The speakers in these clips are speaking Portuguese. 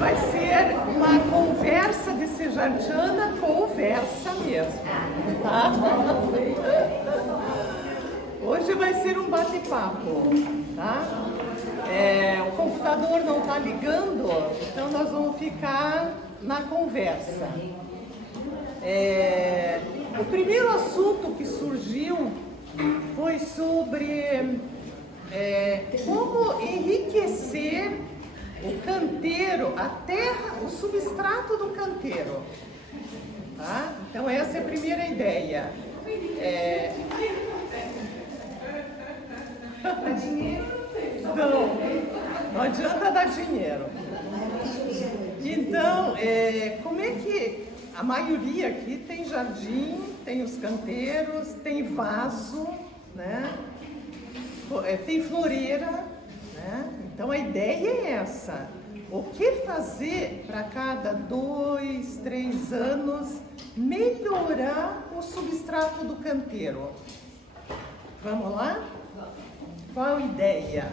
vai ser uma conversa de sejardiana, conversa mesmo, tá? Hoje vai ser um bate-papo, tá? O computador não está ligando, então nós vamos ficar na conversa. O primeiro assunto que surgiu foi sobre como enriquecer o canteiro, a terra, o substrato do canteiro. Tá? Então essa é a primeira ideia. Não adianta dar dinheiro. Então, como é que a maioria aqui tem jardim, tem os canteiros, tem vaso, né? Tem floreira, né? Então a ideia é essa. O que fazer para cada 2, 3 anos melhorar o substrato do canteiro? Vamos lá? Qual a ideia?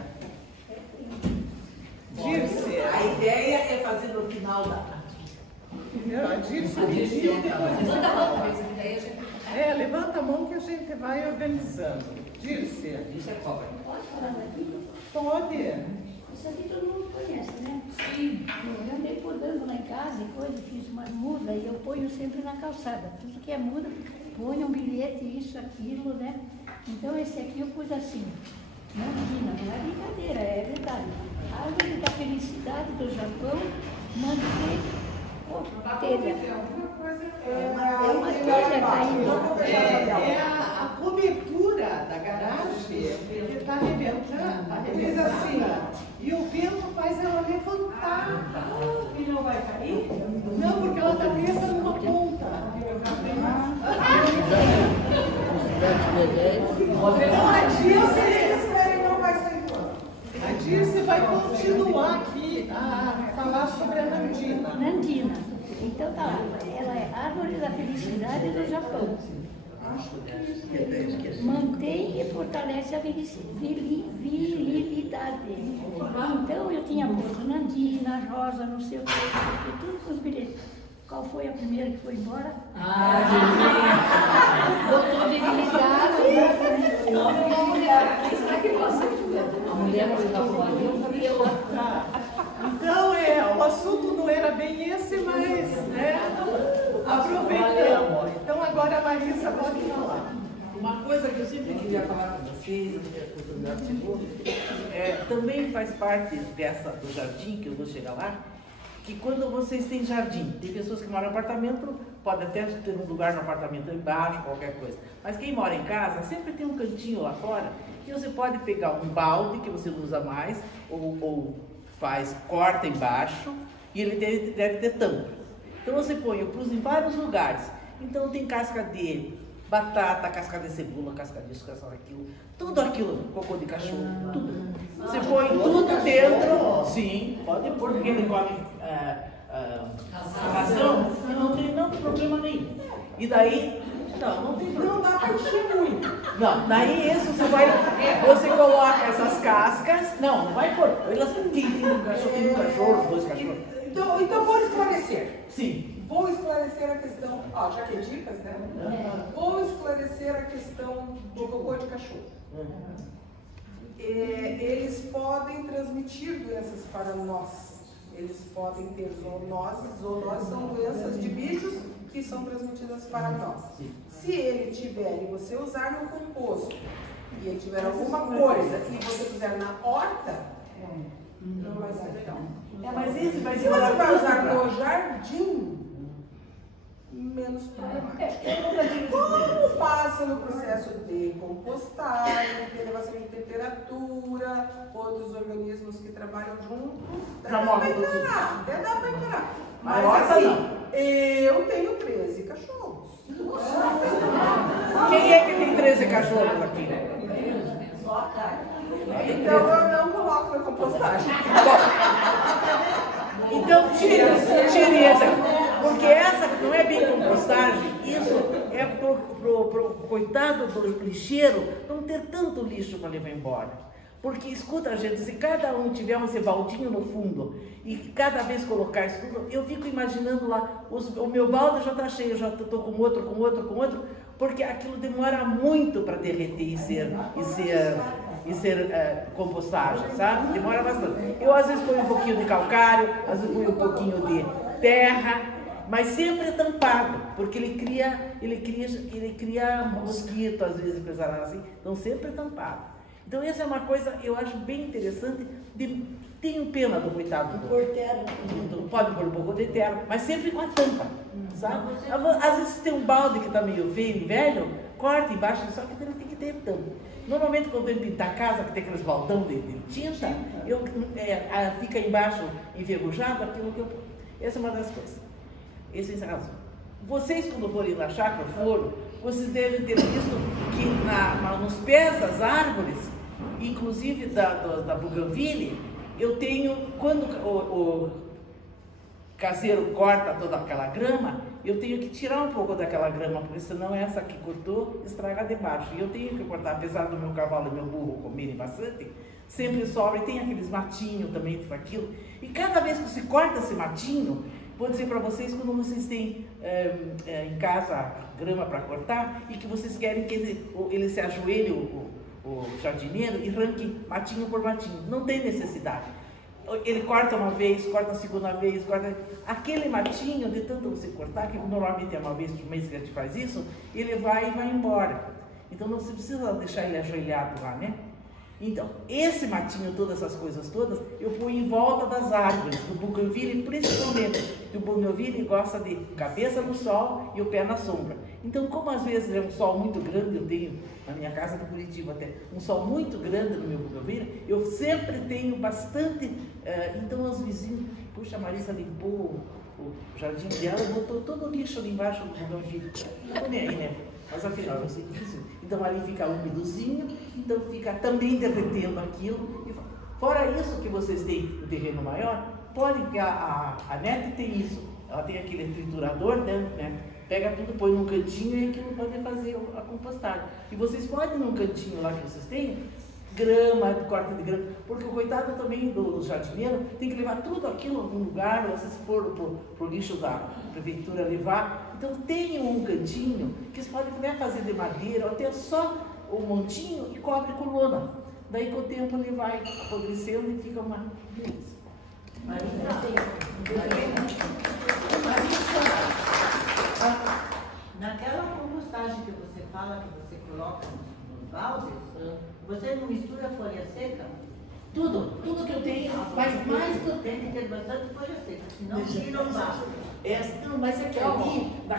Dirce. A ideia é fazer no final da tarde. A Dirce diz Levanta a mão, levanta a mão que a gente vai organizando. Dirce. Isso é cobra. Pode falar daqui? Pode. Isso aqui todo mundo conhece, né? Sim. Eu andei podando lá em casa e coisa, fiz uma muda e eu ponho sempre na calçada. Tudo que é muda, ponho um bilhete, isso, aquilo, né? Então esse aqui eu pus assim. Nandina, não é brincadeira, é verdade. Árvore da felicidade do Japão, manter telha. É uma telha caindo. A cobertura da garagem está arrebentando, e o vento faz ela levantar. E não vai cair? Não, porque ela está presa numa ponta. A Dirce vai continuar aqui a falar sobre a Nandina. Nandina. Então tá lá, ela é árvore da felicidade do Japão. Mantém e fortalece a virilidade. Então eu tinha posto Nandina, Rosa, não sei o que, tudo com os bilhetes. Qual foi a primeira que foi embora? Botou virilidade. Será que você? A mulher não está falando, eu sabia lá. Então, o assunto não era bem esse, mas aproveitamos. Então, agora a Marisa pode falar. Uma coisa que eu sempre queria falar com vocês, a oportunidade chegou, também faz parte do jardim, que eu vou chegar lá, que quando vocês têm jardim, tem pessoas que moram em apartamento, pode até ter um lugar no apartamento embaixo, qualquer coisa, mas quem mora em casa, sempre tem um cantinho lá fora, que você pode pegar um balde, que você não usa mais, ou corta embaixo, e ele deve ter tampa. Então você põe o plus em vários lugares. Então tem casca de batata, casca de cebola, casca disso, casca daquilo, tudo aquilo, cocô de cachorro, tudo. Você põe tudo dentro, sim, pode pôr, porque ele come ração, e não tem problema nenhum. E daí, não tem problema. Não dá para encher muito. Não, daí você coloca essas cascas, não vai pôr, elas tem um cachorro, 2 cachorros. Então vou esclarecer. Sim. Vou esclarecer a questão, já que é dicas, né? Vou esclarecer a questão do cocô de cachorro. Eles podem transmitir doenças para nós. Eles podem ter zoonoses. Zoonoses são doenças de bichos que são transmitidas para nós. Se ele tiver e você usar no composto, e ele tiver alguma coisa e você fizer na horta, não vai ser legal. Mas esse vai Se ser você vai usar no jardim, menos problemático. Como passa no processo de compostagem, de elevação de temperatura, outros organismos que trabalham junto, dá para encarar. Mas assim, eu tenho 13 cachorros. Quem é que tem 13 cachorros aqui? Então eu não coloco na compostagem. Então tire essa, porque essa não é bem compostagem, isso é pro coitado do lixeiro não ter tanto lixo para levar embora. Porque, escuta, gente, se cada um tiver um baldinho no fundo e cada vez colocar isso tudo, eu fico imaginando lá, o meu balde já está cheio, já estou com outro, porque aquilo demora muito para derreter e ser compostagem, sabe? Demora bastante. Eu às vezes ponho um pouquinho de calcário, às vezes ponho um pouquinho de terra, mas sempre é tampado, porque ele cria mosquito, às vezes, coisa assim, então sempre é tampado. Então essa é uma coisa, eu acho bem interessante, tenho pena do coitado pode pôr um pouco de terra, mas sempre com a tampa, sabe? Às vezes tem um balde que está meio velho, corta embaixo, só que ele tem que ter tampa. Normalmente quando eu venho pintar a casa, que tem aqueles baldão de tinta, fica embaixo enferrujado, aquilo que eu... Essa é uma das coisas. Essa é a razão. Vocês, quando forem na chácara, vocês devem ter visto que nos pés das árvores, inclusive da bougainville, eu tenho, quando o caseiro corta toda aquela grama, eu tenho que tirar um pouco daquela grama, porque senão essa que cortou estraga debaixo. E eu tenho que cortar, apesar do meu cavalo e meu burro comerem bastante, sempre sobra, e tem aqueles matinhos também, tipo aquilo. E cada vez que se corta esse matinho, vou dizer para vocês, quando vocês têm em casa grama para cortar e que vocês querem que ele se ajoelhe, o jardineiro, e arranque matinho por matinho. Não tem necessidade. Ele corta uma vez, corta a segunda vez, corta... Aquele matinho, de tanto você cortar, que normalmente é uma vez por mês que a gente faz isso, ele vai embora. Então não se precisa deixar ele ajoelhado lá, né? Então, esse matinho, todas essas coisas todas, eu ponho em volta das árvores, do bougainville, principalmente, que o bougainville gosta de cabeça no sol e o pé na sombra. Então, como às vezes é um sol muito grande, eu tenho, na minha casa de Curitiba até, um sol muito grande no meu bougainville, eu sempre tenho bastante, então os vizinhos, puxa, a Marisa limpou o jardim dela, botou todo o lixo ali embaixo do bougainville. Não tô nem aí, né? Mas afinal, eu sei que isso. Então ali fica úmidozinho, então fica também derretendo aquilo. Fora isso que vocês têm no terreno maior, pode que a Nete tem isso. Ela tem aquele triturador dentro, né? Pega tudo, põe num cantinho e aquilo pode fazer a compostagem. E vocês podem, num cantinho lá que vocês têm, grama, corta de grama, porque o coitado também do jardineiro tem que levar tudo aquilo em algum lugar, ou se for pro lixo da prefeitura levar. Então tem um cantinho que você pode até fazer de madeira, ou até só um montinho e cobre com lona. Daí com o tempo ele vai apodrecendo e fica uma beleza. Naquela compostagem que você fala, que você coloca nos baldes, você não mistura folha seca? Tudo que eu tenho, mas mais que eu Tem que ter bastante folha seca, senão tira o barro. Não, mas é que ali, na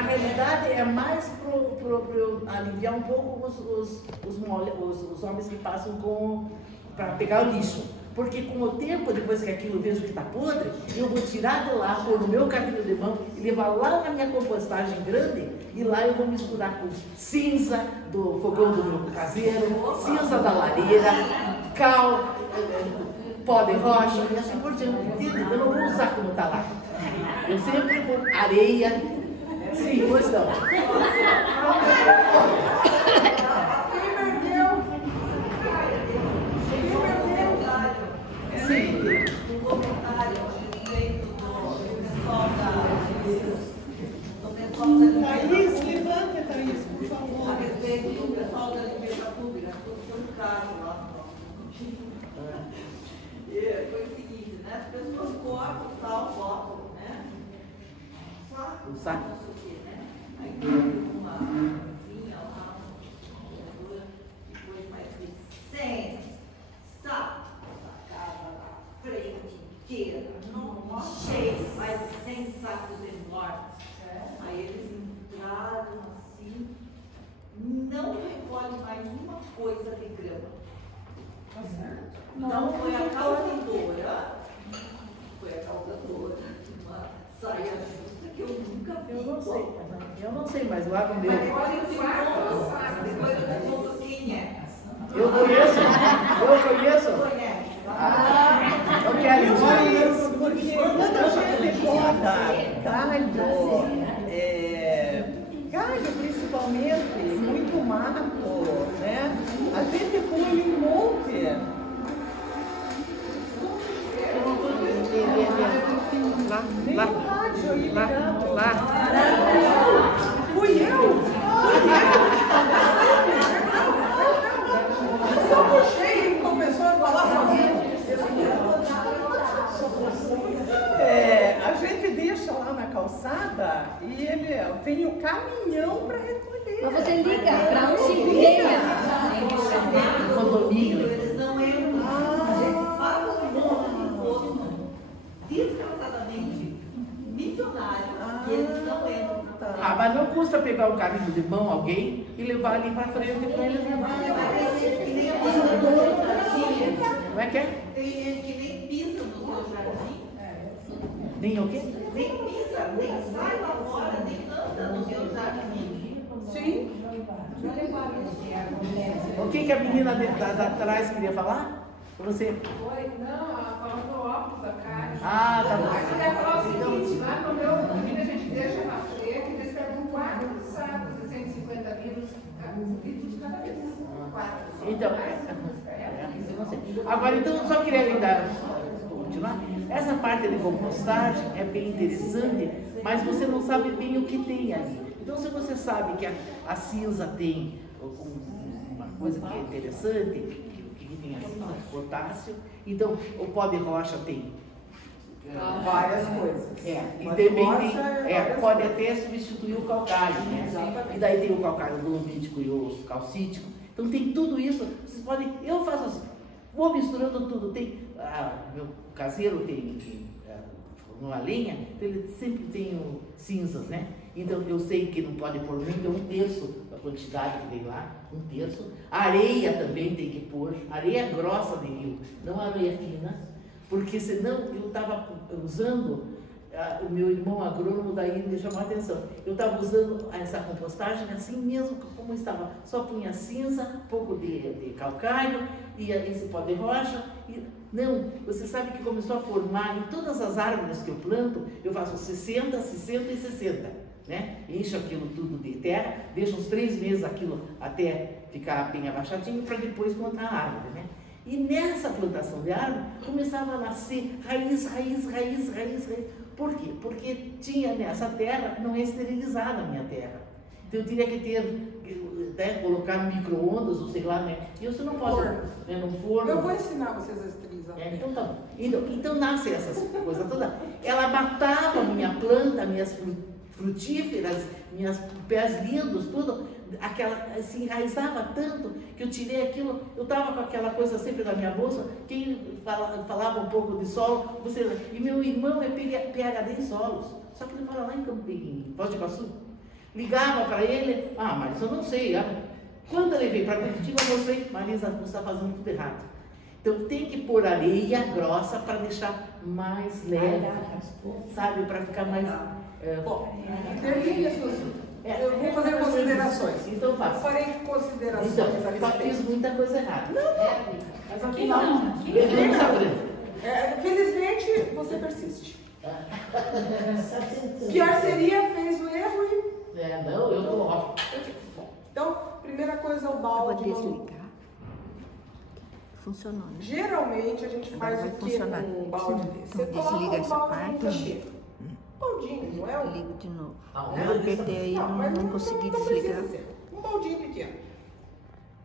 realidade é mais para aliviar um pouco os homens que passam para pegar o lixo. Porque com o tempo, depois que aquilo vejo que está podre, eu vou tirar de lá, pôr no meu carrinho de mão e levar lá na minha compostagem grande, e lá eu vou misturar com cinza do fogão do meu caseiro, cinza da lareira, cal, pó de rocha e assim por diante. Entende? Eu não vou usar como está lá. Eu sempre vou areia. Sim, pois não. Sim. Um comentário a respeito do pessoal Thaís, levanta, Thaís, por favor. a respeito do pessoal da limpeza pública, foi um caso lá. E foi o seguinte, né? As pessoas cortam tal, botam, né? O saco. Não sei o quê, né? Aí tem uma vinha lá, uma vereadora, depois mais de 100 sacos. Frente inteira, cheio, mais de 100 sacos enormes. Aí eles entraram assim, não recolhe mais uma coisa de grama. Não foi a causadora, uma saia justa que eu nunca vi. Eu não sei, mas lá no meu. Depois eu te conto quem é. Eu conheço. Conhece? Eu quero Mas, porque quando a gente bota galho principalmente, muito mato, né? A gente põe um monte. Lá, Fui eu? Só puxei e começou a falar sozinho. A gente deixa lá na calçada e ele vem o caminhão para recolher. Mas você liga para um cinema. no condomínio. Eles não entram. A gente paga um imposto desgraçadamente milionário e eles não entram. Ah, mas não custa pegar um carrinho de mão, alguém, e levar ali para frente para eles levarem. Tem gente que nem pisa no seu jardim. Como é que é? Tem gente que nem pisa no seu jardim. Nem o quê? Nem pisa, nem sai lá fora, nem anda no seu jardim. Sim. O que a menina da atrás queria falar? Você? Oi, não, ela falou do óculos da cara. Ah, tá bom. Mas ela falou o seguinte, lá no meu condomínio a gente deixa na frente, eles pegam 4 sacos de 150 litros de cada vez. 4. Então, eu não sei. Agora, então, eu só queria ainda continuar. Essa parte de compostagem é bem interessante, mas você não sabe bem o que tem ali. Então, se você sabe que a cinza tem uma coisa que é interessante, que tem a cinza, potássio, então o pó de rocha tem Várias coisas. e Mas também rocha tem, várias pode coisas. até substituir o calcário, né? Exatamente. E daí tem o calcário dolomítico e o calcítico. Então tem tudo isso. Vocês podem, eu faço assim, vou misturando tudo. Tem, meu caseiro tem uma lenha, então ele sempre tem cinzas, né? Então eu sei que não pode pôr muito, 1/3 da quantidade que tem lá, 1/3. Areia também tem que pôr, areia grossa de rio, não areia fina. Porque senão eu estava usando, o meu irmão agrônomo daí me chamou a atenção, eu estava usando essa compostagem assim mesmo como estava, só punha cinza, um pouco de calcário e esse pó de rocha. Não, você sabe que começou a formar em todas as árvores que eu planto, eu faço 60, 60 e 60, né? Encho aquilo tudo de terra, deixo uns 3 meses aquilo até ficar bem abaixadinho para depois plantar a árvore, né? E nessa plantação de árvore, começava a nascer raiz. Por quê? Porque tinha nessa terra, não é esterilizada a minha terra. Então eu teria que ter, colocar no micro-ondas, ou sei lá, né? E eu não posso, né, no forno. Eu vou ensinar vocês a esterilizar. Então tá bom. Então nasce essas coisas todas. Ela matava a minha planta, minhas frutíferas, minhas pés lindos, tudo. Se enraizava tanto que eu tirei aquilo, eu estava com aquela coisa sempre na minha bolsa, quem falava um pouco de solo, e meu irmão é PhD em solos, só que ele mora lá em Foz do Iguaçu. Ligava para ele, Marisa, eu não sei. Quando eu levei para Curitiba, eu mostrei, Marisa, você está fazendo tudo errado. Então tem que pôr areia grossa para deixar mais leve, sabe, para ficar mais... Bom, termine as suas... Eu vou fazer considerações. Então faça. Eu farei considerações. Então, a eu respeito. fiz muita coisa errada. Mas aqui não. Felizmente, você persiste. Pior seria, fez o erro e... Não, eu tô ótimo. Então, primeira coisa, o balde. Vou desligar. Funcionou, né? Geralmente, a gente Agora faz vai o que funcionar. com um balde desse? Você Então, coloca desliga um essa balde parte. no caixeiro. Baldinho, não é? Ligo de novo. Né? Eu apertei aí, não consegui desligar. Precisa ser. Um baldinho pequeno.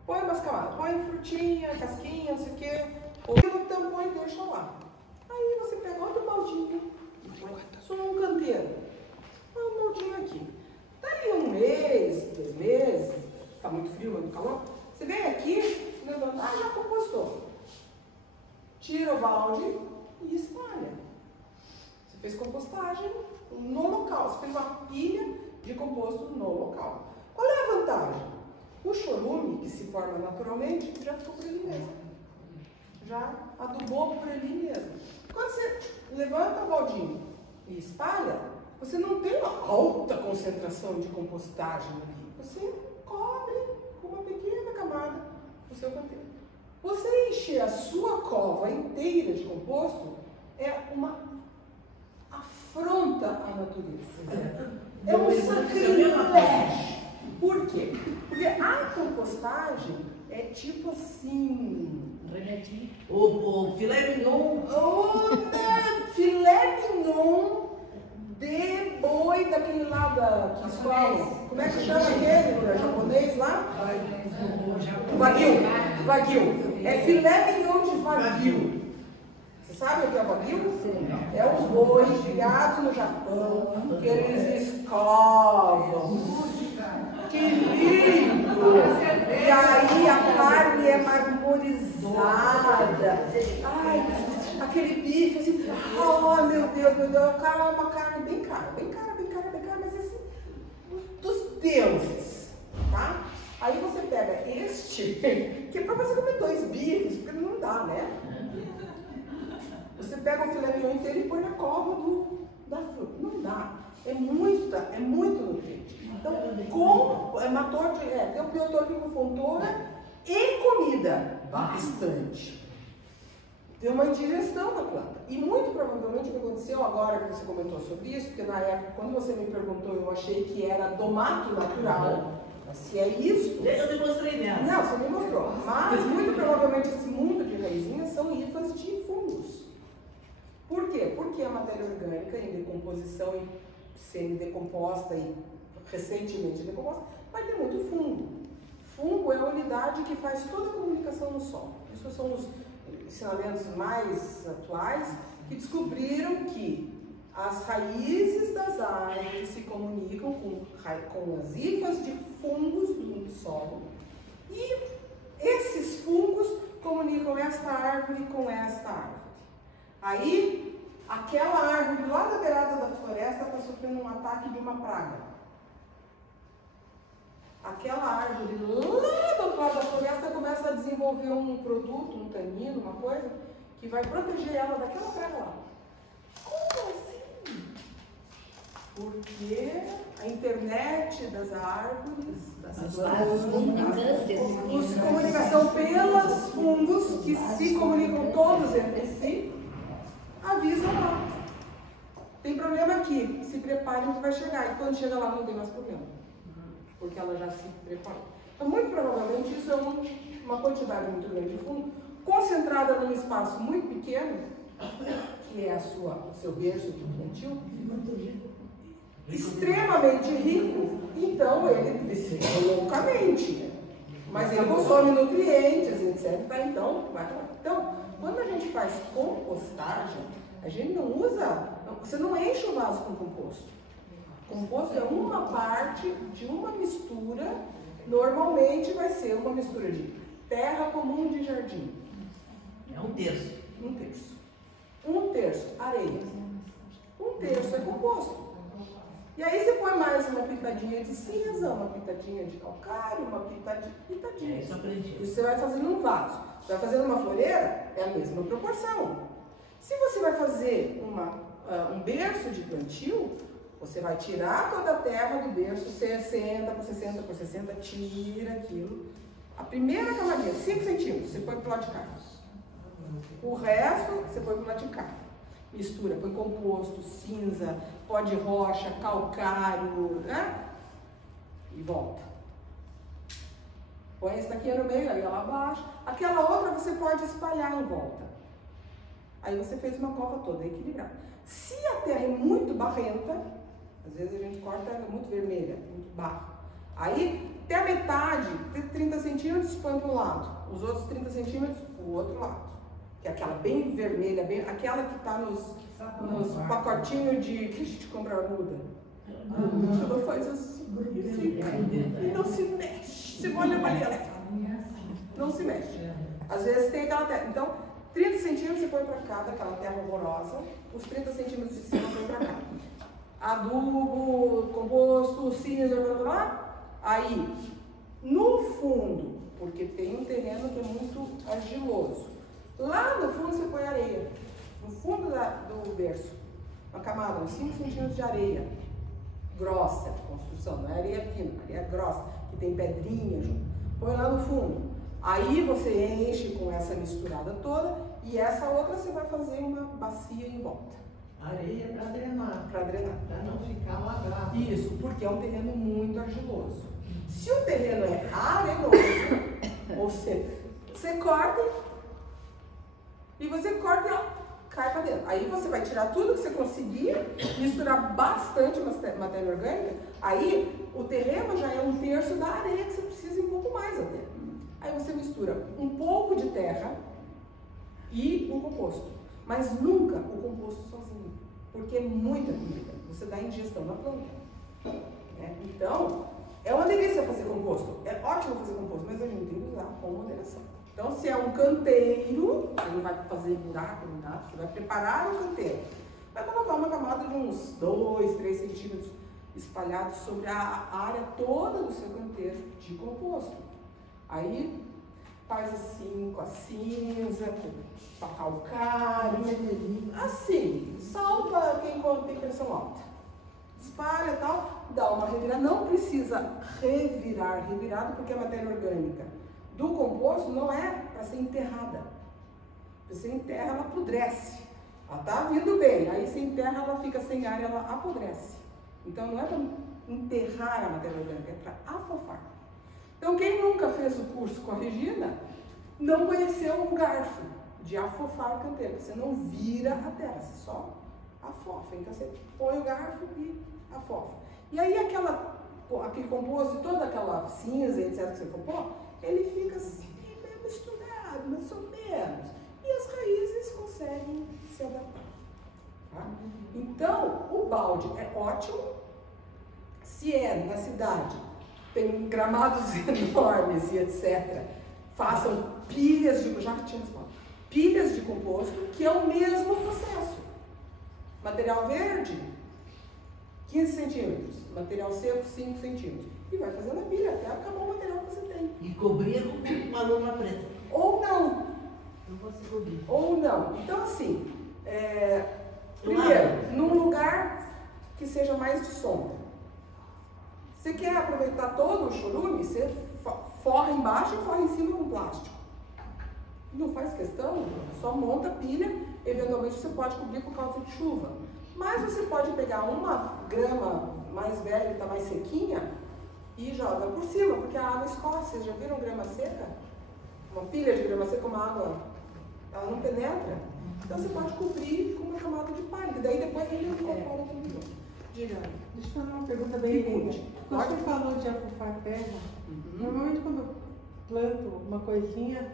Põe umas camadas, põe frutinha, casquinha, não sei o quê. Ou no tampão e deixa lá. Aí você pega outro baldinho, só um canteiro. Põe um baldinho aqui. Daí 1 mês, 2 meses, tá muito frio, muito calor. Você vem aqui, levanta, já compostou. Tira o balde e espalha. Você fez compostagem no local, você fez uma pilha de composto no local. Qual é a vantagem? O chorume, que se forma naturalmente, já ficou por ali mesmo. Já adubou por ali mesmo. Quando você levanta o baldinho e espalha, você não tem uma alta concentração de compostagem ali. Você cobre com uma pequena camada o seu canteiro. Você encher a sua cova inteira de composto é uma afronta à natureza. É um sacrilégio. Por quê? Porque a compostagem é tipo assim... Renetinho. O filé mignon. Filé mignon de boi daquele lá que escola. Como é que chama aquele japonês lá? Wagyu. É filé mignon de Wagyu. Você sabe o que é Wagyu? É um boi criado no Japão que eles escovam. Que lindo! E aí a carne é marmorizada. Ai, aquele bife assim, oh meu Deus, é uma carne bem cara, mas assim, dos deuses, tá? Aí você pega este, que é pra você comer 2 bifes, porque não dá, né? Você pega o filé mignon inteiro e põe na cova da fruta, não dá. É muito nutriente. Então, tem o biotorrico-fontora e comida bastante. Tem uma indigestão da planta. E muito provavelmente o que aconteceu agora que você comentou sobre isso, porque na época, quando você me perguntou, eu achei que era do mato natural. Mas se é isso... Eu demonstrei nela. Não, você me mostrou. Mas muito provavelmente esse mundo de raizinhas são hifas de fungos. Por quê? Porque a matéria orgânica em decomposição e semi-decomposta e recentemente decomposta, vai ter muito fungo. Fungo é a unidade que faz toda a comunicação no solo. Esses são os ensinamentos mais atuais que descobriram que as raízes das árvores se comunicam com as hifas de fungos do solo e esses fungos comunicam esta árvore com esta árvore. Aí, aquela árvore lá da beirada da floresta está sofrendo um ataque de uma praga. Aquela árvore lá do outro lado da floresta começa a desenvolver um produto, um tanino, uma coisa, que vai proteger ela daquela praga lá. Como assim? Porque a internet das árvores, das plantas, comunicação pelos fungos, que se comunicam todos entre si, avisam lá. Tem problema aqui, se preparem que vai chegar. E quando chega lá não tem mais problema. Porque ela já se preparou. Então, muito provavelmente, isso é uma quantidade muito grande de fungo, concentrada num espaço muito pequeno, que é o seu berço de plantio, extremamente rico, então ele visita loucamente. Mas ele consome nutrientes, etc. Então, vai lá. Então, quando a gente faz compostagem, a gente não usa, você não enche o vaso com composto. Composto é uma parte de uma mistura, normalmente vai ser uma mistura de terra comum de jardim. É 1/3. 1/3. 1/3 areia. 1/3 é composto. E aí você põe mais uma pitadinha de cinza, uma pitadinha de calcário, uma pitadinha. Isso eu aprendi. Isso você vai fazendo num vaso. Você vai fazendo uma floreira, é a mesma proporção. Se você vai fazer um berço de plantio, você vai tirar toda a terra do berço, 60 por 60 por 60, tira aquilo. A primeira camadinha, 5 centímetros, você põe pro lado de cá. O resto, você põe pro lado de cá. Mistura, põe composto, cinza, pó de rocha, calcário, né? E volta. Põe essa aqui no meio, aí ela abaixa. Aquela outra você pode espalhar em volta. Aí você fez uma cova toda equilibrada. Se a terra é muito barrenta, às vezes a gente corta ela muito vermelha, muito barro. Aí, até a metade, 30 centímetros, põe para um lado. Os outros 30 centímetros, para o outro lado. Que é aquela bem vermelha, aquela que está nos pacotinhos que a gente compra na muda. Ela faz assim, e não se mexe. Você olha para ela, não se mexe. Às vezes tem aquela terra. Então, 30 centímetros você põe para cá, daquela terra horrorosa. Os 30 centímetros de cima põe para cá. Adubo, composto, cinza, blá blá blá. Aí, no fundo, porque tem um terreno que é muito argiloso, lá no fundo você põe areia. No fundo do berço, uma camada, uns 5 centímetros de areia grossa de construção, não é areia fina, areia grossa, que tem pedrinha junto. Põe lá no fundo. Aí você enche com essa misturada toda e essa outra você vai fazer uma bacia em volta. Areia para drenar. Para drenar. Para não ficar alagado. Isso, porque é um terreno muito argiloso. Se o terreno é arenoso, Ou seja, você corta e você corta e ela cai para dentro. Aí você vai tirar tudo que você conseguir, misturar bastante matéria orgânica, aí o terreno já é 1/3 da areia que você precisa, um pouco mais até. Aí você mistura um pouco de terra e um composto. Mas nunca o composto sozinho, porque é muita comida. Você dá indigestão na planta. Então, é uma delícia fazer composto. É ótimo fazer composto, mas a gente tem que usar com moderação. Então, se é um canteiro, você não vai fazer buraco nem nada, você vai preparar o canteiro. Vai colocar uma camada de uns 2, 3 centímetros espalhados sobre a área toda do seu canteiro de composto. Aí, faz assim com a cinza, com a calcário, assim, só para quem tem pressão alta. Espalha e tal, dá uma revirada, não precisa revirado, porque a matéria orgânica do composto não é para ser enterrada. Você enterra, ela apodrece. Ela está vindo bem, aí você enterra, ela fica sem ar, ela apodrece. Então não é para enterrar a matéria orgânica, é para afofar. Então quem nunca fez o curso com a Regina, não conheceu o garfo de afofar o canteiro, você não vira a terra, você só afofa. Então você põe o garfo e afofa. E aí aquele composto e toda aquela cinza, etc, que você for pôr, ele fica assim, meio misturado, mais ou menos. E as raízes conseguem se adaptar. Tá? Então, o balde é ótimo. Se é na cidade, tem gramados enormes e etc. Façam pilhas de composto, que é o mesmo processo. Material verde, 15 centímetros. Material seco, 5 centímetros. E vai fazendo a pilha até acabar o material que você tem. E cobrir com uma lona preta. Ou não. Não vou se cobrir. Ou não. Então, assim, primeiro, num lugar que seja mais de sombra. Você quer aproveitar todo o chorume, você forra embaixo e forra em cima com plástico. Não faz questão, só monta a pilha, eventualmente você pode cobrir por causa de chuva. Mas você pode pegar uma grama mais velha, que está mais sequinha, e joga por cima, porque a água escorre. Vocês já viram grama seca? Uma pilha de grama seca, uma água, ela não penetra. Então você pode cobrir com uma camada de palha, e daí depois ele incorpora tudo. Diga. Deixa eu fazer uma pergunta bem linda. Quando você falou de afofar terra, normalmente quando eu planto uma coisinha,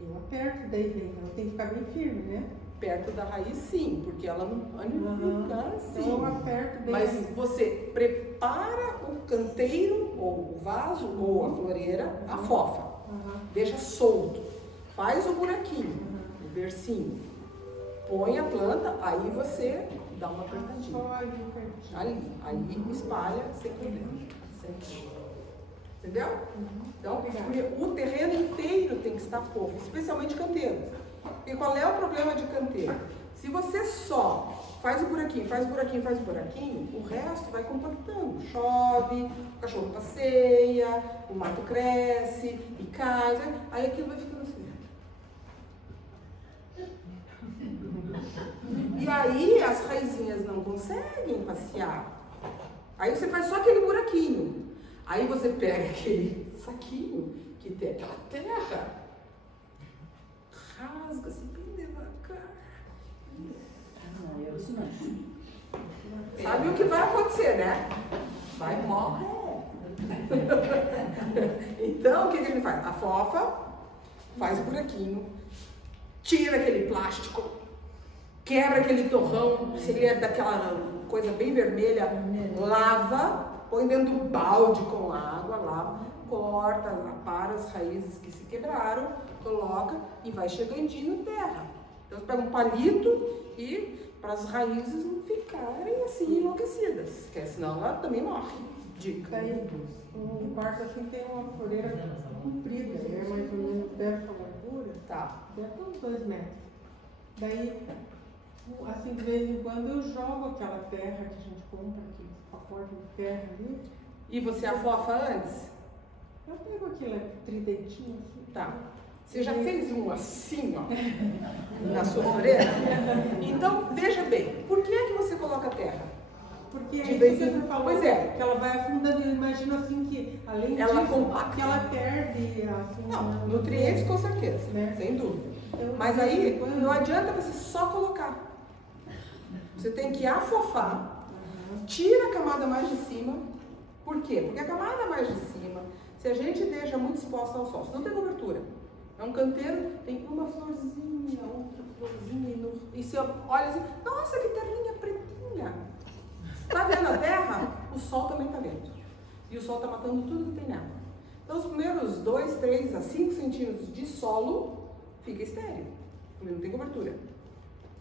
eu aperto, daí ela tem que ficar bem firme, né? Perto da raiz, sim, porque ela não fica assim. Então eu aperto bem. Mas você prepara o canteiro, ou o vaso, ou a floreira, afofa. Deixa solto. Faz o buraquinho, o bercinho. Põe a planta, aí você dá uma apertadinha. Ali. Aí espalha sem problema. Entendeu? Então, o terreno inteiro tem que estar fofo, especialmente canteiro. E qual é o problema de canteiro? Se você só faz o buraquinho, o resto vai compactando. Chove, o cachorro passeia, o mato cresce e cai, aí aquilo vai ficando assim. E aí as raizinhas não conseguem passear. Aí você faz só aquele buraquinho. Aí você pega aquele saquinho que tem aquela terra, rasga assim bem devagar. Sabe o que vai acontecer, né? Vai morrer. Então, o que ele faz? Afofa, faz o buraquinho, tira aquele plástico, quebra aquele torrão, se ele é daquela coisa bem vermelha, lava, põe dentro do balde com água, lava, corta, apara as raízes que se quebraram, coloca e vai chegandinho terra. Então você pega um palito e para as raízes não ficarem assim enlouquecidas, porque senão ela também morre. Dica. Daí, um quarto assim tem uma floreira comprida, é mais ou menos dessa largura, Tá. deve ter uns 2 metros. Daí, assim, de vez em quando eu jogo aquela terra que a gente compra, aquele pacote de terra ali. E você afofa antes? Eu pego aquele tridentinho assim. Tá. Você já fez um assim, ó, na sua floreira? Então, veja bem, por que é que você coloca terra? Porque De aí vez você em- falou pois é. que ela vai afundando, eu imagino assim que, além Ela disso, compacta. que ela perde assim, Não, nutrientes com certeza, Né? sem dúvida. Então, Mas aí quando- não adianta você só colocar. Você tem que afofar, tira a camada mais de cima. Por quê? Porque a camada mais de cima, se a gente deixa muito exposta ao sol, se não tem cobertura, é um canteiro, tem uma florzinha, outra florzinha, e você olha assim, nossa, que terrinha pretinha. Tá vendo a terra? O sol também tá vendo. E o sol tá matando tudo que tem nela. Então os primeiros 2, 3 a 5 centímetros de solo fica estéril, porque não tem cobertura.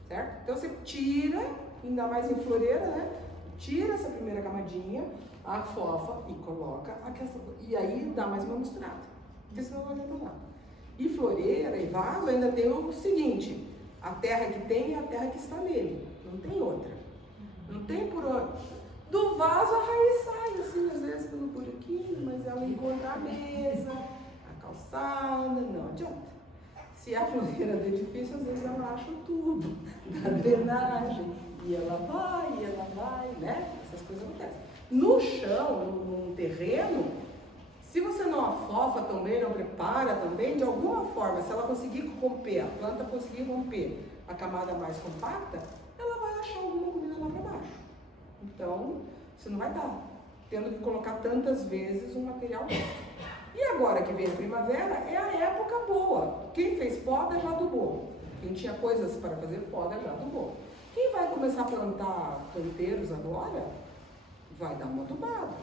Certo? Então você tira, ainda mais em floreira, né? Tira essa primeira camadinha, afofa e coloca e aí dá mais uma misturada. Porque senão não adianta nada. E floreira e vaso ainda tem o seguinte: a terra que tem é a terra que está nele. Não tem outra. Não tem por onde. Do vaso a raiz sai, assim, às vezes pelo buraquinho, mas ela encontra a mesa, a calçada, não adianta. Se a floreira do edifício, às vezes ela acha o tubo da drenagem. E ela vai, né? Essas coisas acontecem. No chão, num terreno, se você não afofa também, não prepara também, de alguma forma, se ela conseguir romper, a planta conseguir romper a camada mais compacta, ela vai achar alguma comida lá para baixo. Então, você não vai estar tendo que colocar tantas vezes um material extra. E agora que vem a primavera, é a época boa. Quem fez poda já adubou. Quem tinha coisas para fazer poda já adubou. Quem vai começar a plantar canteiros agora, vai dar uma adubada.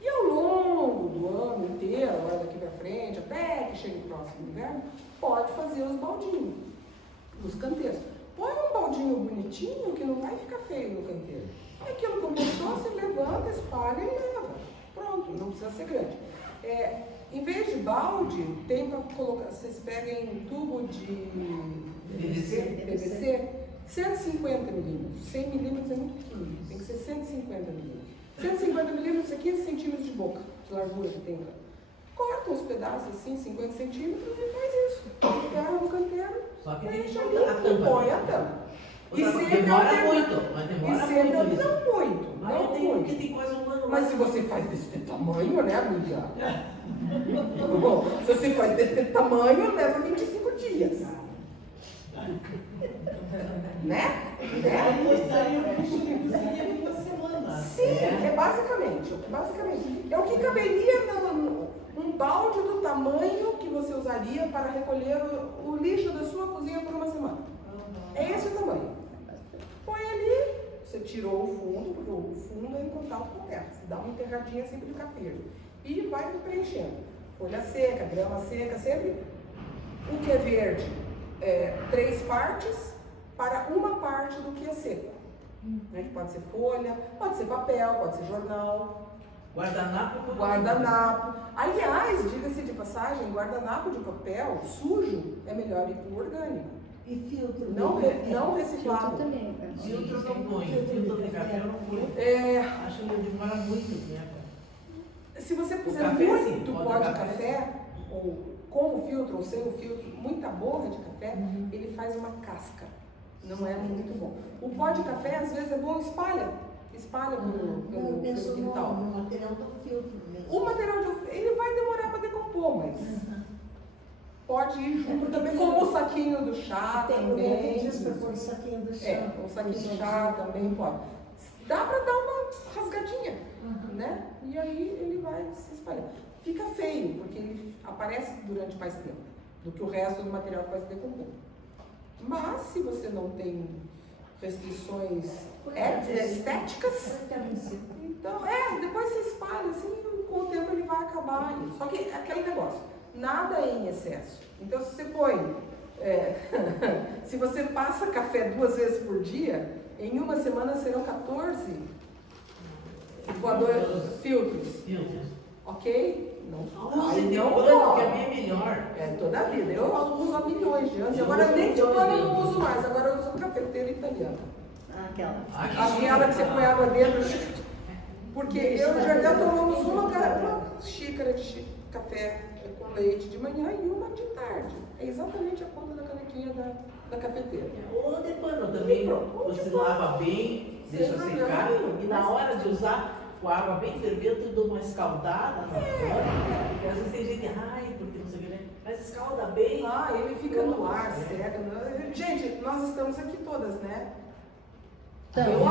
E ao longo do ano inteiro, agora daqui para frente, até que chegue o próximo inverno, pode fazer os baldinhos, os canteiros. Põe um baldinho bonitinho que não vai ficar feio no canteiro. É aquilo que eu botou, você levanta, espalha e leva. Pronto, não precisa ser grande. Em vez de balde, tem para colocar, vocês pegam um tubo de PVC, 150 milímetros. 100 milímetros é muito pequenininho, tem que ser 150 milímetros. 150 milímetros é 15 centímetros de boca, de largura que tem lá. Corta uns pedaços assim, 50 centímetros e faz isso. Pega no canteiro, Só que fecha tem que ali botar a tampa. põe a tampa. E sempre demora alterna- muito, mas demora e sempre muito isso. não muito, Mas não tem muito. que tem quase um ano. Mas se você faz desse tamanho, né, amiga? Bom, se você faz desse tamanho, leva 25 dias. Né? Sim, é basicamente. É o que caberia num balde do tamanho que você usaria para recolher o lixo da sua cozinha por uma semana. É esse o tamanho. Põe ali, você tirou o fundo, porque o fundo é em contato com a terra. Você dá uma enterradinha sempre de firme. E vai preenchendo. Folha seca, grama seca, sempre o que é verde, 3 partes para uma parte do que é seco. Né? Que pode ser folha, pode ser papel, pode ser jornal. Guardanapo. Aliás, diga-se de passagem, guardanapo de papel sujo é melhor ir para o orgânico. E filtro? Não reciclado. Filtro também. Filtro não põe, filtro de café eu não põe. Acho que demora muito tempo. Se você puser café, muito sim, pó de café. café, ou com o filtro ou sem o filtro, muita borra de café, ele faz uma casca. Não é muito bom. O pó de café, às vezes, é bom, espalha pelo quintal. No material do filtro mesmo. O material ele vai demorar para decompor, mas pode ir junto também, como o saquinho do chá também. Para pôr o saquinho do chá. O saquinho do chá também pode. Dá para dar uma rasgadinha, né? E aí ele vai se espalhar. Fica feio, porque ele aparece durante mais tempo do que o resto do material que vai se decompor. Mas se você não tem restrições estéticas, então depois você espalha assim, com o tempo ele vai acabar. Só que é aquele negócio, nada é em excesso. Então se você põe, se você passa café 2 vezes por dia, em uma semana serão 14 filtros. Ok? Não pano, que é bem melhor. Toda a vida. Eu uso há milhões de anos. Agora nem de pano eu não uso mais. Agora eu uso cafeteira italiana. Aquela que você põe água dentro. Porque eu e o Jardel tomamos uma xícara de café com leite de manhã e uma de tarde. É exatamente a conta da canequinha da cafeteira. Ou de pano também. Você lava bem, deixa problema secar, nenhum. e na hora de usar, com a água bem fervendo, eu dou uma escaldada na panela, porque às vezes tem gente, ai, porque não sei o que, né? Mas escalda bem. Ah, ele fica no ar, sério. Gente, nós estamos aqui todas, né? Eu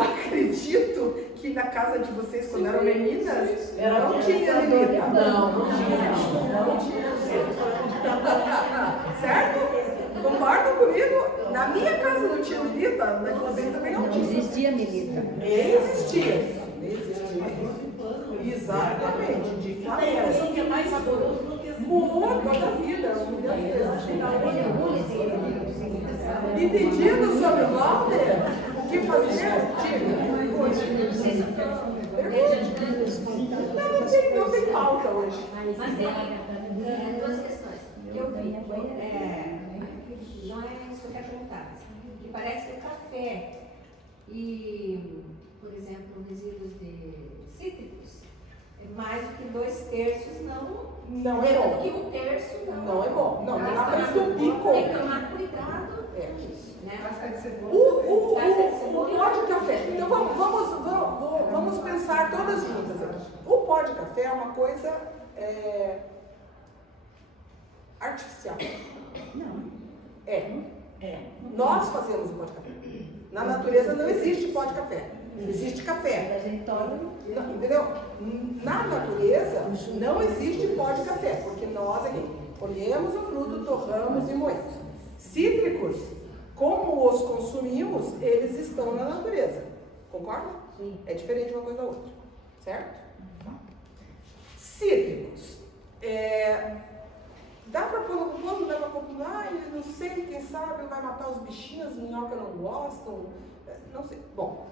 acredito que na casa de vocês, quando eram meninas, não tinha Lelita. Não tinha. Certo? Concordam comigo? Na minha casa não tinha Lelita, na de vocês também não tinha. Existia milita. Existia. Exatamente. De Tem família. pessoa que é mais saboroso do que Boa, toda a vida. E pedindo sobre o Walter, o que fazer? Não tem pauta hoje. Mas tem duas questões. Eu vi, não é isso que eu quero perguntar, que parece que o café e, por exemplo, resíduos de cítricos, é mais do que 2/3 Não é bom. do que 1/3 não. Não é bom. Não, não dá para entupir Tem que com. tomar cuidado É. nisso, né? O pó de café. Então vamos pensar todas juntas aqui. O pó de café é uma coisa artificial. Não. É. Nós fazemos o pó de café. Na natureza não existe pó de café. Existe café. Não, entendeu? Na natureza não existe pó de café, porque nós aqui colhemos o fruto, torramos e moemos. Cítricos, como os consumimos, eles estão na natureza. Concorda? Sim. É diferente uma coisa da outra. Certo? Cítricos. Dá para pôr no pão, dá para pôr no... Ai, não sei, quem sabe vai matar os bichinhos, as minhocas não gostam. Não sei. Bom,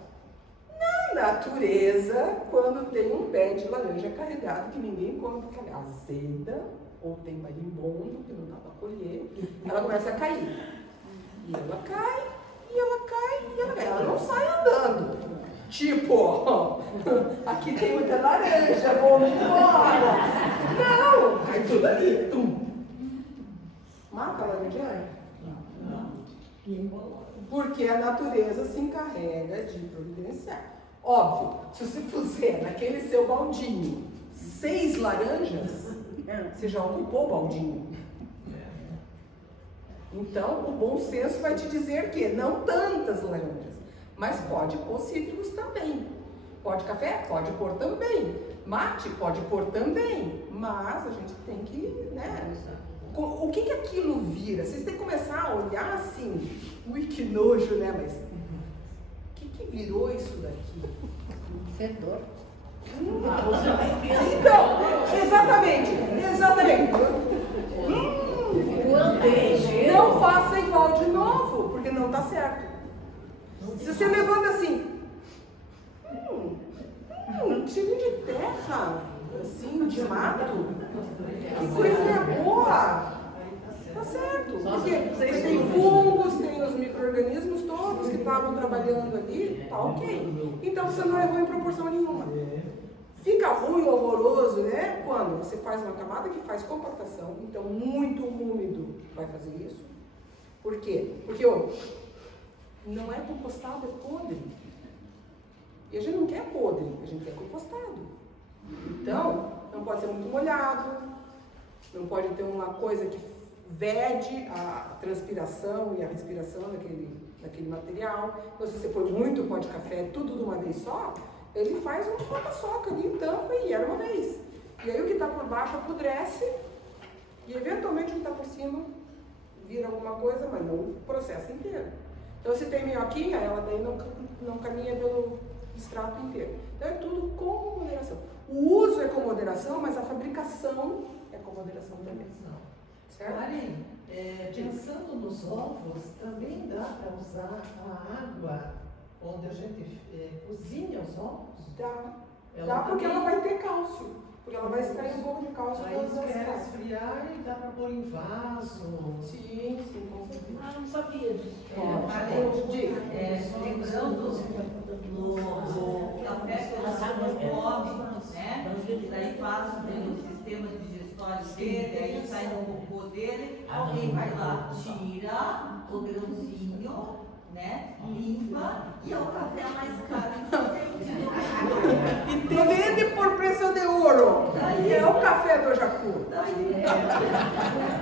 na natureza, quando tem um pé de laranja carregado que ninguém come porque ela é azeda, ou tem marimbondo, que não dá para colher, ela começa a cair. E ela cai, e ela cai, e ela cai. Ela não sai andando. Tipo, ó, aqui tem muita laranja, vou embora. Não, cai tudo ali. Tum. Mata a laranjeira? Não. Porque a natureza se encarrega de providenciar. Óbvio, se você puser naquele seu baldinho 6 laranjas, você já ocupou o baldinho. Então, o bom senso vai te dizer que não tantas laranjas, mas pode pôr cítricos também. Pode café? Pode pôr também. Mate? Pode pôr também. Mas a gente tem que, né? O que aquilo vira? Vocês têm que começar a olhar assim, ui, que nojo, né? Mas o que virou isso daqui? Fedor. Então, exatamente. Não faça igual de novo, porque não tá certo. Se você levanta assim, cheio de terra, assim, de mato, que coisa boa. Tá certo. Porque tem fungos, tem os micro-organismos todos que estavam trabalhando ali, tá ok. Então você não errou em proporção nenhuma. Fica ruim, horroroso, né? Quando você faz uma camada que faz compactação, então muito úmido vai fazer isso. Por quê? Porque não é compostado, é podre. E a gente não quer podre, a gente quer compostado. Então, não pode ser muito molhado, não pode ter uma coisa que vede a transpiração e a respiração daquele material. Então, se você põe muito pó de café, tudo de uma vez só, ele faz uma soca ali, tampa e era uma vez. E aí o que está por baixo apodrece e eventualmente o que está por cima vira alguma coisa, mas não o processo inteiro. Então, se tem minhoquinha, ela daí não caminha pelo extrato inteiro. Então, é tudo com moderação. O uso é com moderação, mas a fabricação é com moderação também. Certo? Mari, pensando nos ovos, também dá para usar a água onde a gente cozinha os ovos? Dá porque ela vai ter cálcio. Porque ela vai extrair um pouco de cálcio. Aí espera esfriar e dá para pôr em vaso. Sim, com certeza. Não sabia disso. Lembrando no café que eles comem, né? E daí passa pelo sistema digestório dele, aí sai no cocô dele, alguém vai lá, tira o grãozinho, né? E limpa e é o café mais caro. E vende por preço de ouro. É o café do jacu.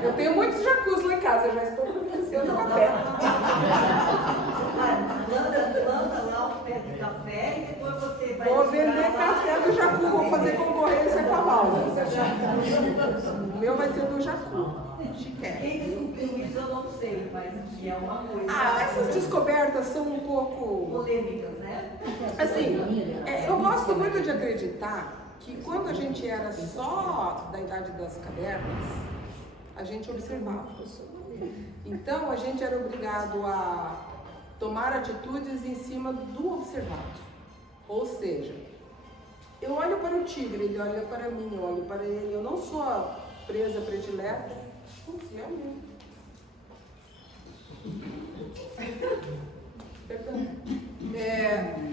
Eu tenho muitos jacus lá em casa, eu já estou conhecendo o café. Planta lá o pé de café e depois você vai... Vou vender café do jacu, vou fazer concorrência com a Val. O meu vai ser do jacu. Quem descobriu isso eu não sei, mas que é uma coisa... Essas descobertas são um pouco... polêmicas, né? Assim, eu gosto muito de acreditar que quando a gente era só da idade das cavernas, a gente observava. Então, a gente era obrigado a tomar atitudes em cima do observado. Ou seja, eu olho para o tigre, ele olha para mim, eu olho para ele, eu não sou a presa predileta.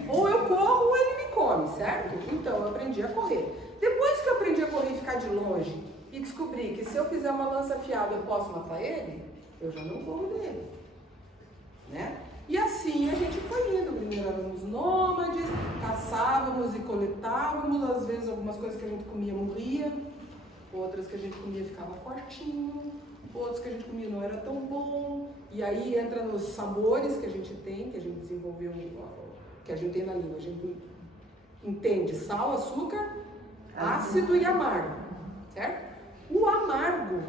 Ou eu corro ou ele me come, certo? Então eu aprendi a correr. Depois que eu aprendi a correr e ficar de longe e descobri que se eu fizer uma lança afiada eu posso matar ele, eu já não corro dele, né? E assim a gente foi indo. Primeiro éramos nômades, caçávamos e coletávamos, às vezes algumas coisas que a gente comia morria, outras que a gente comia ficava fortinho, outros que a gente comia não era tão bom. E aí entra nos sabores que a gente tem, que a gente desenvolveu, que a gente tem na língua. A gente entende sal, açúcar, ácido e amargo, certo? O amargo,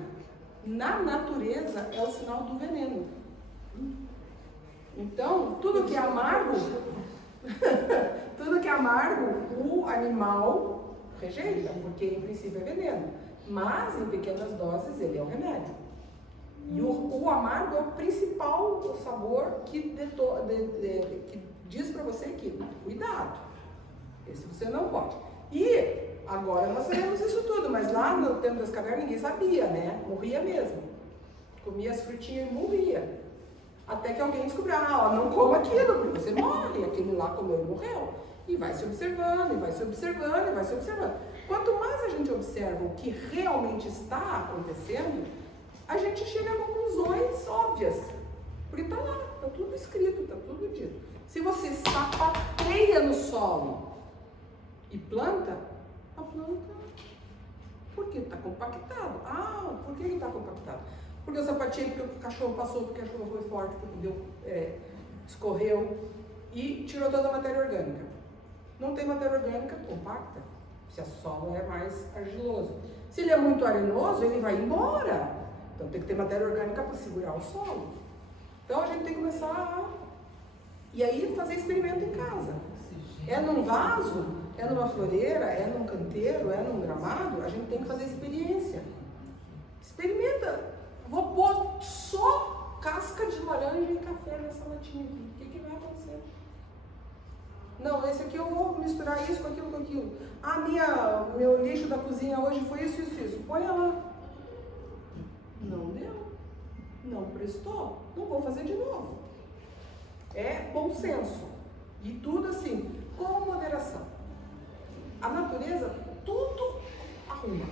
na natureza, é o sinal do veneno. Então, tudo que é amargo, o animal rejeita, porque em princípio é veneno. Mas em pequenas doses ele é o remédio. E o amargo é o principal sabor que diz para você que cuidado, esse você não pode. E agora nós sabemos isso tudo, mas lá no tempo das cavernas ninguém sabia, né? Morria mesmo. Comia as frutinhas e morria. Até que alguém descobriu, não coma aquilo, porque você morre. Aquele lá comeu e morreu. E vai se observando, e vai se observando, e vai se observando. Quanto mais a gente observa o que realmente está acontecendo, a gente chega a conclusões óbvias. Porque está lá, está tudo escrito, está tudo dito. Se você sapateia no solo e planta, a planta, por que está compactado? Por que está compactado? Porque eu sapateei, porque o cachorro passou, porque a chuva foi forte, porque escorreu e tirou toda a matéria orgânica. Não tem matéria orgânica compacta, se o solo é mais argiloso. Se ele é muito arenoso, ele vai embora. Então tem que ter matéria orgânica para segurar o solo. Então a gente tem que começar e aí fazer experimento em casa. É num vaso, é numa floreira, é num canteiro, é num gramado, a gente tem que fazer experiência. Experimenta. Vou pôr só casca de laranja e café nessa latinha aqui. O que vai acontecer? Não, esse aqui eu vou misturar isso com aquilo. Meu lixo da cozinha hoje foi isso. Põe lá. Não deu. Não prestou. Não vou fazer de novo. É bom senso. E tudo assim, com moderação. A natureza, tudo arruma.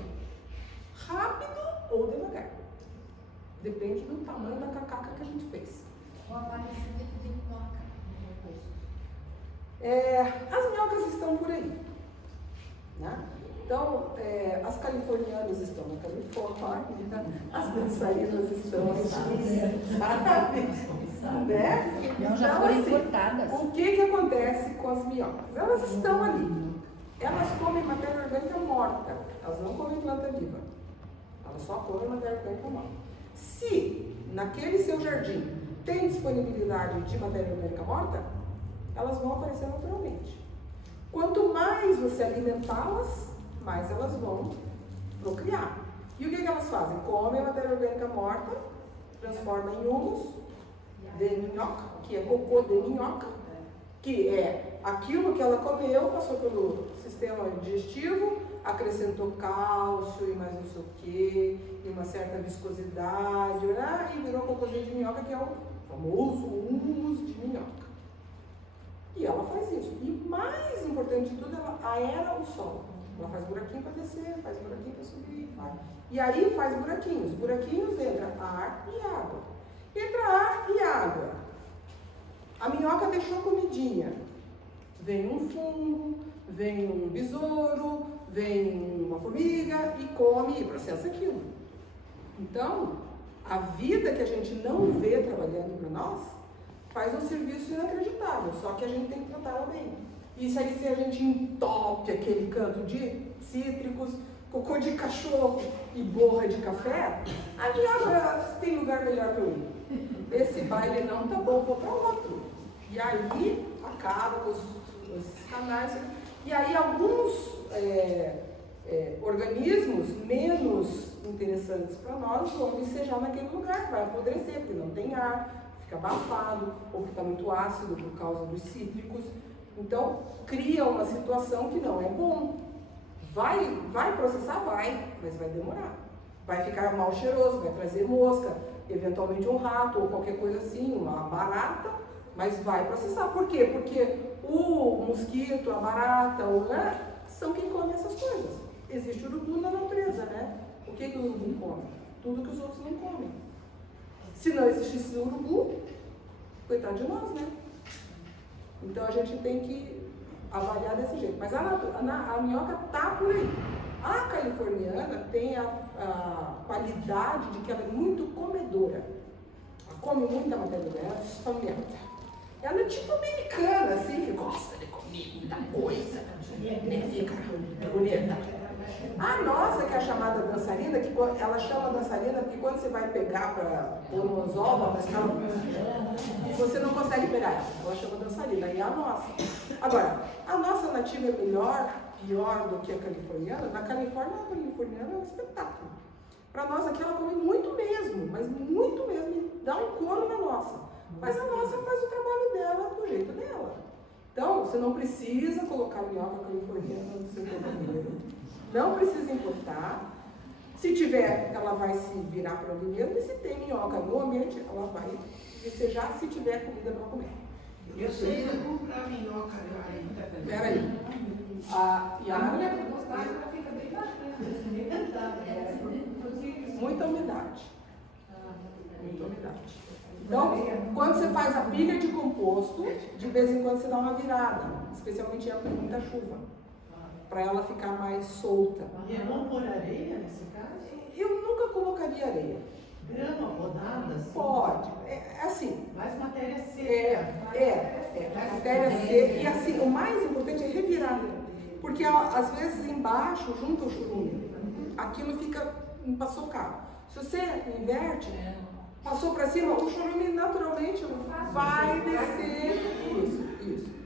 Rápido ou devagar. Depende do tamanho da cacaca que a gente fez. As minhocas estão por aí, né? Então, as californianas estão na Califórnia, as dançarinas estão aqui, né? Não, já foram importadas. O que acontece com as minhocas? Elas estão ali, elas comem matéria orgânica morta, elas não comem planta viva, elas só comem matéria orgânica morta. Se naquele seu jardim tem disponibilidade de matéria orgânica morta, elas vão aparecer naturalmente. Quanto mais você alimentá-las, mais elas vão procriar. E o que elas fazem? Comem a matéria orgânica morta, transformam em humus de minhoca, que é cocô de minhoca, que é aquilo que ela comeu, passou pelo sistema digestivo, acrescentou cálcio e mais não sei o que, e uma certa viscosidade, né? E virou cocôzinho de minhoca, que é o famoso humus de minhoca. E ela faz isso. E mais importante de tudo, ela aera o solo. Ela faz buraquinho para descer, faz buraquinho para subir, faz. E aí faz buraquinhos. Buraquinhos entra ar e água. Entra ar e água. A minhoca deixou comidinha. Vem um fungo, vem um besouro, vem uma formiga e come e processa aquilo. Então, a vida que a gente não vê trabalhando para nós faz um serviço inacreditável, só que a gente tem que tratá-la bem. Isso aí, se a gente entope aquele canto de cítricos, cocô de cachorro e borra de café, a minhoca tem lugar melhor para eu ir. Esse baile não tá bom, vou para outro. E aí acaba com os canais. E aí alguns organismos menos interessantes para nós vão vicejar naquele lugar, vai apodrecer, porque não tem ar, fica abafado, ou porque está muito ácido por causa dos cítricos. Então, cria uma situação que não é bom. Vai processar? Vai, mas vai demorar. Vai ficar mal cheiroso, vai trazer mosca, eventualmente um rato ou qualquer coisa assim, uma barata, mas vai processar. Por quê? Porque o mosquito, a barata, são quem come essas coisas. Existe urubu na natureza, né? O que o urubu come? Tudo que os outros não comem. Se não existisse o urubu, coitado de nós, né? Então a gente tem que avaliar desse jeito. Mas a minhoca está por aí. A californiana tem a qualidade de que ela é muito comedora. Ela come muita matéria dela, ela é esfomeada. Ela é tipo americana, assim, que gosta de comer muita coisa, né? Fica bonita. A nossa, que é a chamada dançarina, que ela chama dançarina porque quando você vai pegar para pôr no anzol, você não consegue pegar ela chama dançarina, e a nossa. Agora, a nossa nativa é pior do que a californiana. Na Califórnia, a californiana é um espetáculo. Para nós aqui, ela come muito mesmo, mas muito mesmo, e dá um couro na nossa. Mas a nossa faz o trabalho dela do jeito dela. Então, você não precisa colocar minhoca californiana no seu cozinheiro. Não precisa importar. Se tiver, ela vai se virar para ali mesmo. E se tem minhoca no ambiente, ela vai vicejar se tiver comida para comer. Eu sei comprar minhoca aí. Peraí. A minha compostagem ela fica bem bacana. Muita umidade. Muita umidade. Então, quando você faz a pilha de composto, de vez em quando você dá uma virada, especialmente em época de muita chuva, para ela ficar mais solta. E é bom pôr areia nesse caso? Eu nunca colocaria areia. Grama rodada? Assim? Pode. É assim. Mais matéria seca. Matéria seca. E assim, o mais importante é revirar. Porque às vezes embaixo, junto ao churume, aquilo fica empaçocado. Se você inverte, passou para cima, o churume naturalmente vai descer. Isso.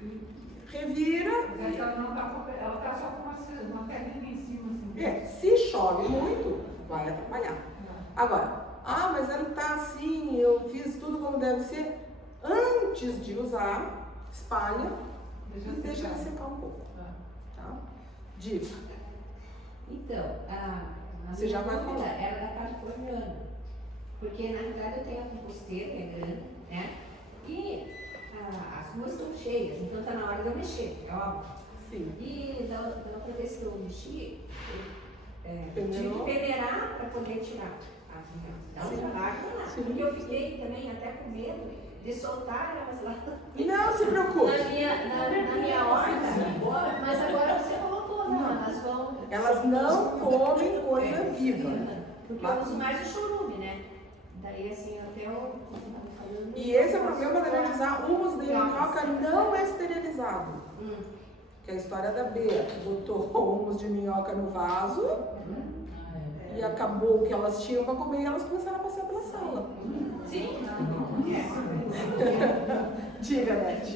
Revira. Ela está só com uma pedrinha em cima. Assim. Se chove muito, vai atrapalhar. Agora, mas ela está assim, eu fiz tudo como deve ser. Antes de usar, espalha e deixa ela secar um pouco. Tá? Dica. Então, você já vai falar. Era da californiana. Porque na verdade eu tenho a composteira, que é grande, né? E as ruas estão cheias, então está na hora de eu mexer, é óbvio. Sim. E da outra vez que eu mexi, eu tive que peneirar para poder tirar as minhas. Dá um trabalho danado. Porque eu fiquei também até com medo de soltar elas lá. Não se preocupe. Na minha horta, mas agora você colocou, né? Elas não comem coisa viva. Porque eu uso mais o churume, né? Daí assim, até eu... E esse é o problema da gente usar humus de minhoca não esterilizado. Que é a história da Bea, que botou humus de minhoca no vaso e acabou o que elas tinham para comer e elas começaram a passear pela sala. Sim. Diga, Beth.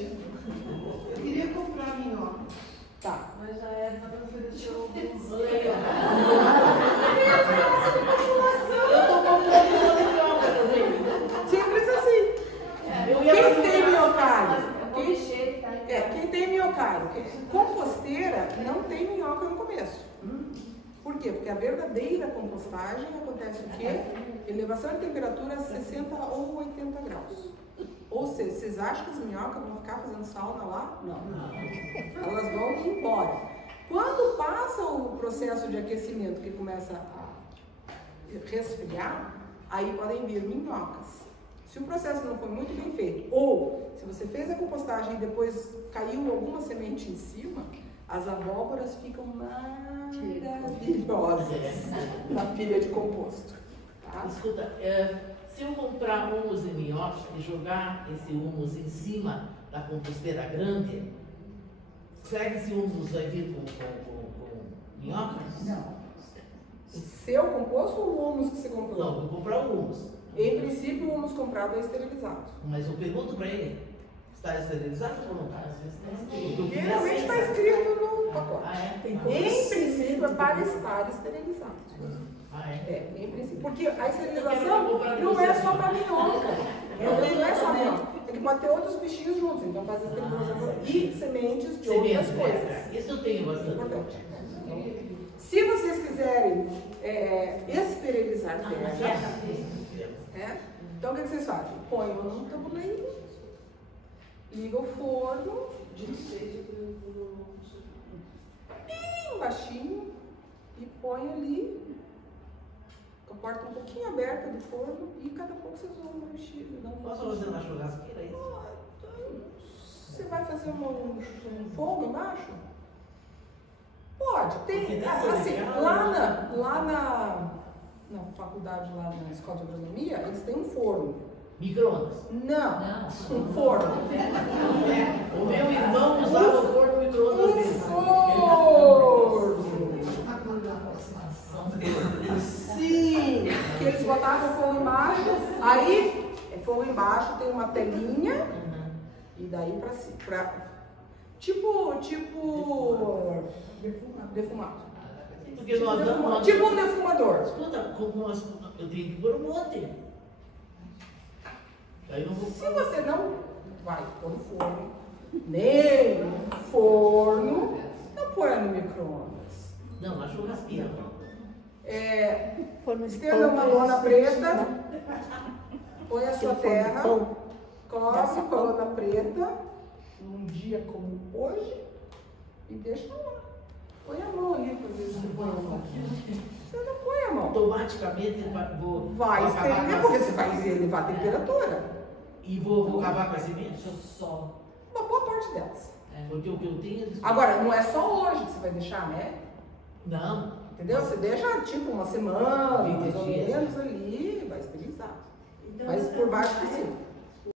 Eu queria comprar minhoca. Tá. Mas já é para oferecer o Eu tô comprando minhoca também. Simples assim. Quem tem minhocário? Quem tem minhocário? Composteira não tem minhoca no começo. Por quê? Porque a verdadeira compostagem acontece o quê? Elevação de temperatura a 60 ou 80 graus. Ou seja, vocês acham que as minhocas vão ficar fazendo sauna lá? Não. Elas vão ir embora. Quando passa o processo de aquecimento que começa a resfriar, aí podem vir minhocas. Se o processo não foi muito bem feito, ou se você fez a compostagem e depois caiu alguma semente em cima, as abóboras ficam maravilhosas na pilha de composto. Tá? Escuta, se eu comprar humus em minhoca e jogar esse humus em cima da composteira grande, será que esse humus vai vir com minhoca? Não. Seu composto ou o humus que você comprou? Não, vou comprar o humus. Em princípio, o humus comprado é esterilizado. Mas eu pergunto para ele, está esterilizado ou não está? Geralmente está escrito no pacote. Tem em princípio, é para estar esterilizado. Em princípio. Porque a esterilização não é só para minhoca. Não é só minhoca. Porque pode ter outros bichinhos juntos. Então faz a esterilização e sementes de outras coisas. Isso eu tenho bastante. Importante. Se vocês quiserem esterilizar terra, então o que vocês fazem? Põe no tabuleiro, liga o forno, bem baixinho, e põe ali, com a porta um pouquinho aberta do forno, e cada pouco vocês vão mexer. Posso fazer na churrasqueira aí? Você vai fazer um fogo embaixo? Pode, tem, assim, lá na faculdade, lá na escola de agronomia, eles têm um forno. Micro-ondas? Não, um forno. O meu irmão usava o forno micro-ondas dele. Forno! Sim, que eles botavam fogo embaixo, aí fogo embaixo tem uma telinha, e daí pra cima. Tipo defumado. Porque nós damos tipo um defumador. Escuta, eu tenho que pôr um monte. Aí eu vou... Se você não vai pôr no forno, nem no forno, não põe no micro-ondas. Não, na churrasqueira. Estenda uma lona preta, põe a sua terra, cobre com a lona preta, num dia como hoje, e deixa lá. Põe a mão ali para ver se você põe a mão. Você não põe a mão. Automaticamente vai esterilizar, porque você vai elevar a temperatura. E vou acabar com as sementes? Só. Uma boa parte delas. Porque o que eu tenho... Agora, não é só hoje que você vai deixar, né? Não. Entendeu? Você deixa tipo uma semana, 20 mais ou dias. menos ali, vai esterilizar. Mas por baixo por cima.